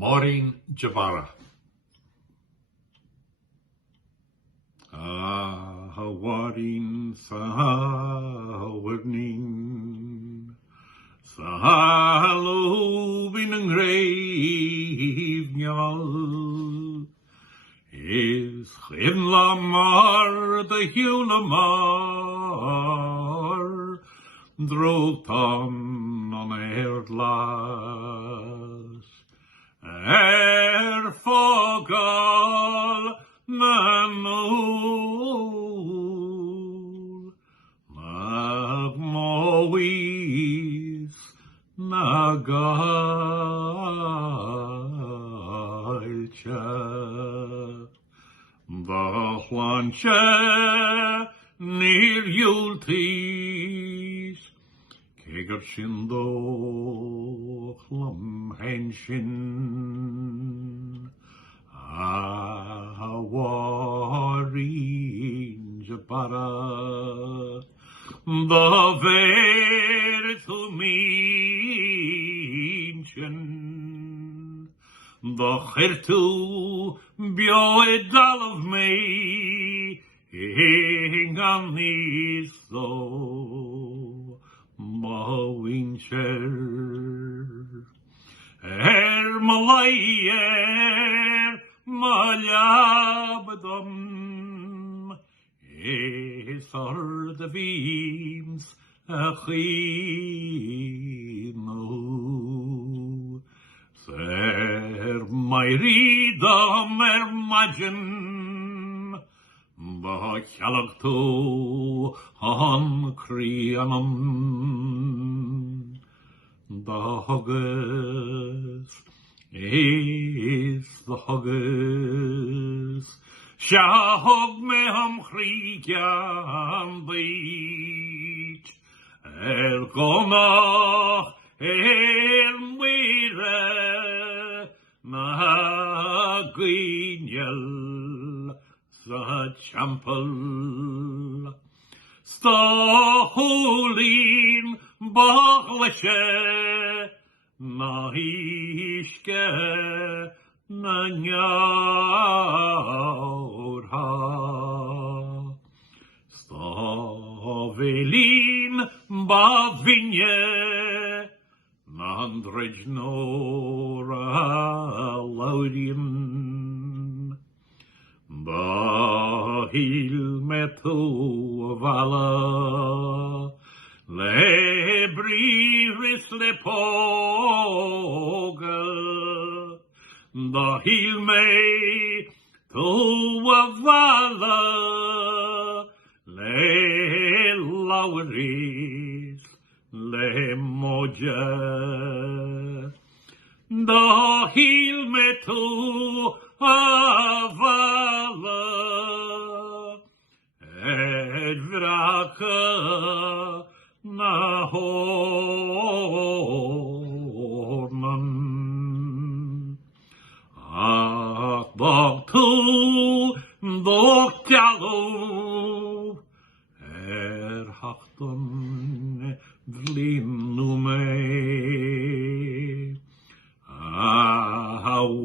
Máirín de Barra. Mháirín sa mhuirnín, sa lúibín an gcraobh ngeal, is shiúlamar de dhiúltaíos, drúchtán an ghlais, fágáil n-úll, mhuis gcoillte, shláinte níor dhiúltaíos, gur sin dubhach liom féin sin, Máirín de Barra, the fhéir cuimhin, the chuirtú beo ttalamh ngan mhuintir, leaba is de bhímse gcnó, Máirín de maidin, chealach tú an chríanam, thugas is the thugas, seathug me am chríogan bhít, gcnó mhuirnín na gcíneal sa teampall, stolín bhaglaise na hísce na ngeal, stolín bhímse na drúchtán leaba, me tú bhela le bríris le fágáil, me tú bhela le labhris le moide, me tú bhela dubhach na hórnan, ach tú ttalamh hachtan bhlíonú mé,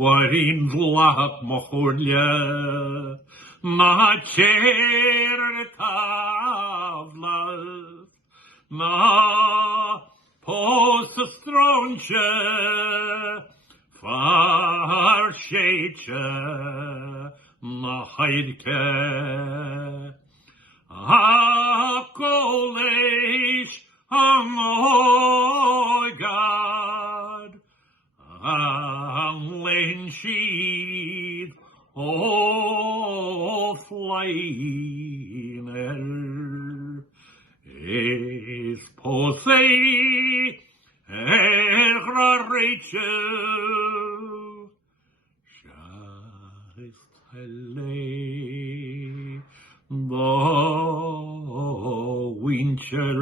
Máirín dubhach mo chuirle na chéir ttabhach, na pós shláinte fágáil na chaillte, ghlais an óigad, len siad féin is pósa gcraobh mhuintir